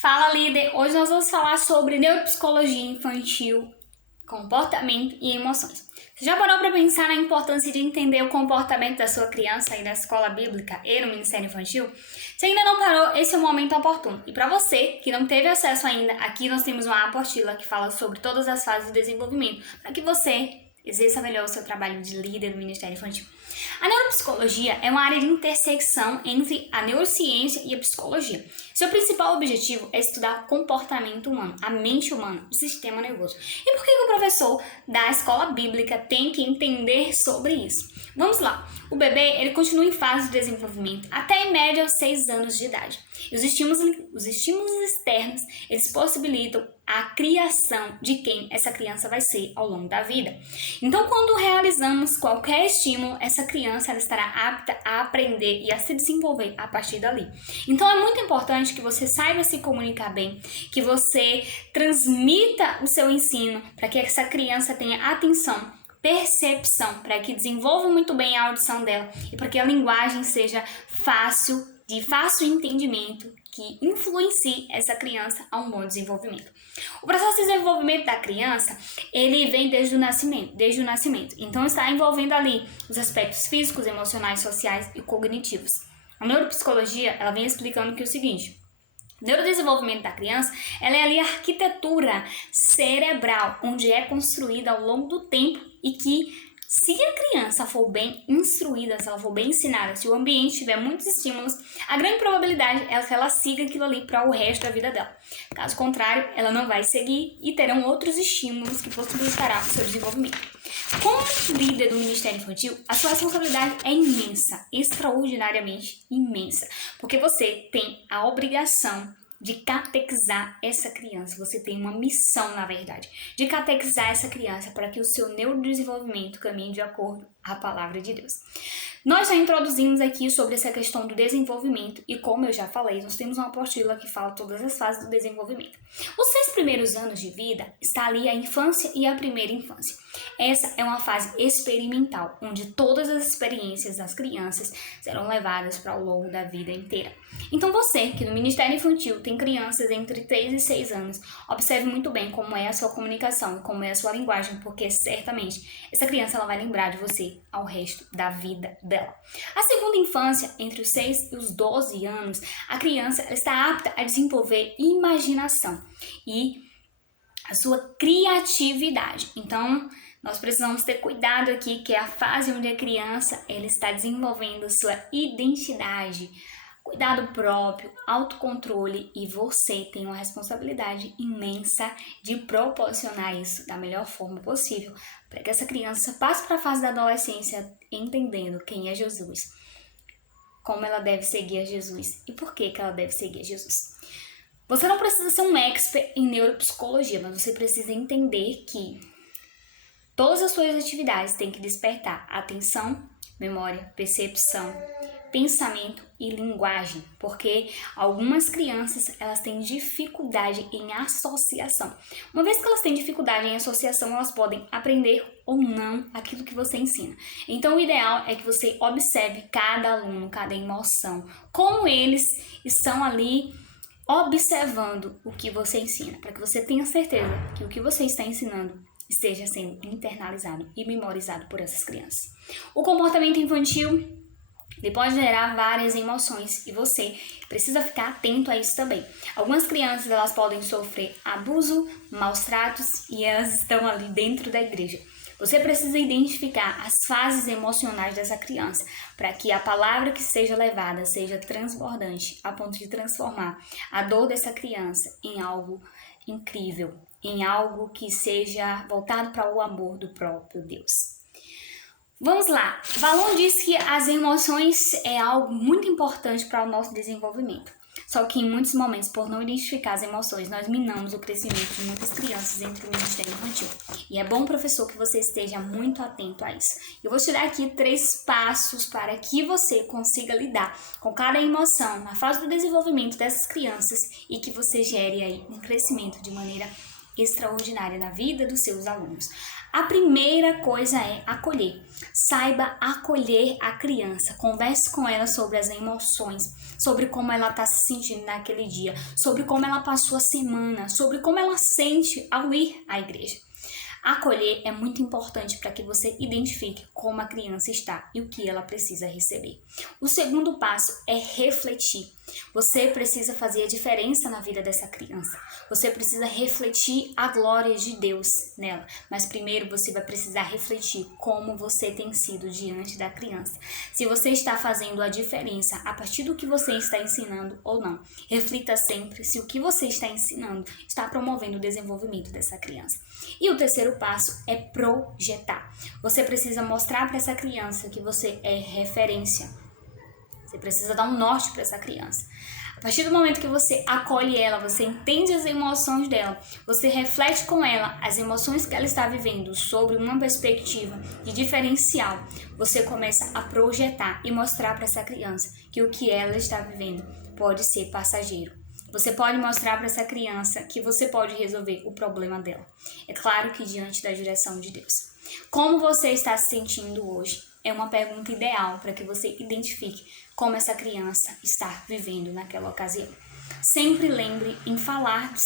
Fala, líder! Hoje nós vamos falar sobre neuropsicologia infantil, comportamento e emoções. Você já parou para pensar na importância de entender o comportamento da sua criança aí na escola bíblica e no Ministério Infantil? Se ainda não parou, esse é o momento oportuno. E para você que não teve acesso ainda, aqui nós temos uma apostila que fala sobre todas as fases do desenvolvimento, para que você exerça melhor o seu trabalho de líder no Ministério Infantil. A neuropsicologia é uma área de intersecção entre a neurociência e a psicologia. Seu principal objetivo é estudar o comportamento humano, a mente humana, o sistema nervoso. E por que o professor da escola bíblica tem que entender sobre isso? Vamos lá. O bebê ele continua em fase de desenvolvimento até em média aos 6 anos de idade. E os estímulos externos eles possibilitam a criação de quem essa criança vai ser ao longo da vida. Então, quando realizamos qualquer estímulo, essa criança ela estará apta a aprender e a se desenvolver a partir dali. Então, é muito importante que você saiba se comunicar bem, que você transmita o seu ensino para que essa criança tenha atenção, percepção, para que desenvolva muito bem a audição dela e para que a linguagem seja de fácil entendimento, que influencie essa criança a um bom desenvolvimento. O processo de desenvolvimento da criança, ele vem desde o nascimento. Então está envolvendo ali os aspectos físicos, emocionais, sociais e cognitivos. A neuropsicologia, ela vem explicando que é o seguinte: o neurodesenvolvimento da criança, ela é ali a arquitetura cerebral, onde é construída ao longo do tempo e que se a criança for bem instruída, se ela for bem ensinada, se o ambiente tiver muitos estímulos, a grande probabilidade é que ela siga aquilo ali para o resto da vida dela. Caso contrário, ela não vai seguir e terão outros estímulos que possibilitará o seu desenvolvimento. Como líder do Ministério Infantil, a sua responsabilidade é imensa, extraordinariamente imensa, porque você tem a obrigação de catequizar essa criança. Você tem uma missão, na verdade, de catequizar essa criança para que o seu neurodesenvolvimento caminhe de acordo à palavra de Deus. Nós já introduzimos aqui sobre essa questão do desenvolvimento e, como eu já falei, nós temos uma apostila que fala todas as fases do desenvolvimento. Os 6 primeiros anos de vida está ali a infância e a primeira infância. Essa é uma fase experimental, onde todas as experiências das crianças serão levadas para o longo da vida inteira. Então você, que no Ministério Infantil tem crianças entre 3 e 6 anos, observe muito bem como é a sua comunicação e como é a sua linguagem, porque certamente essa criança ela vai lembrar de você ao resto da vida dela. A segunda infância, entre os 6 e os 12 anos, a criança está apta a desenvolver imaginação e a sua criatividade. Então, nós precisamos ter cuidado aqui, que é a fase onde a criança ela está desenvolvendo sua identidade, cuidado próprio, autocontrole, e você tem uma responsabilidade imensa de proporcionar isso da melhor forma possível para que essa criança passe para a fase da adolescência entendendo quem é Jesus, como ela deve seguir a Jesus e por que ela deve seguir a Jesus. Você não precisa ser um expert em neuropsicologia, mas você precisa entender que todas as suas atividades têm que despertar atenção, memória, percepção, pensamento e linguagem, porque algumas crianças elas têm dificuldade em associação. Uma vez que elas têm dificuldade em associação, elas podem aprender ou não aquilo que você ensina. Então o ideal é que você observe cada aluno, cada emoção, como eles estão ali observando o que você ensina, para que você tenha certeza que o que você está ensinando esteja sendo internalizado e memorizado por essas crianças. O comportamento infantil ele pode gerar várias emoções e você precisa ficar atento a isso também. Algumas crianças elas podem sofrer abuso, maus tratos e elas estão ali dentro da igreja. Você precisa identificar as fases emocionais dessa criança para que a palavra que seja levada seja transbordante a ponto de transformar a dor dessa criança em algo incrível, em algo que seja voltado para o amor do próprio Deus. Vamos lá, Valon diz que as emoções é algo muito importante para o nosso desenvolvimento. Só que em muitos momentos, por não identificar as emoções, nós minamos o crescimento de muitas crianças dentro do Ministério Infantil. E é bom, professor, que você esteja muito atento a isso. Eu vou te dar aqui 3 passos para que você consiga lidar com cada emoção na fase do desenvolvimento dessas crianças e que você gere aí um crescimento de maneira extraordinária na vida dos seus alunos. A primeira coisa é acolher. Saiba acolher a criança. Converse com ela sobre as emoções, sobre como ela está se sentindo naquele dia, sobre como ela passou a semana, sobre como ela sente ao ir à igreja. Acolher é muito importante para que você identifique como a criança está e o que ela precisa receber. O segundo passo é refletir. Você precisa fazer a diferença na vida dessa criança. Você precisa refletir a glória de Deus nela. Mas primeiro você vai precisar refletir como você tem sido diante da criança. Se você está fazendo a diferença a partir do que você está ensinando ou não. Reflita sempre se o que você está ensinando está promovendo o desenvolvimento dessa criança. E o terceiro passo é projetar. Você precisa mostrar para essa criança que você é referência. Você precisa dar um norte para essa criança. A partir do momento que você acolhe ela, você entende as emoções dela, você reflete com ela as emoções que ela está vivendo sobre uma perspectiva de diferencial, você começa a projetar e mostrar para essa criança que o que ela está vivendo pode ser passageiro. Você pode mostrar para essa criança que você pode resolver o problema dela. É claro que diante da direção de Deus. Como você está se sentindo hoje? É uma pergunta ideal para que você identifique como essa criança está vivendo naquela ocasião. Sempre lembre em falar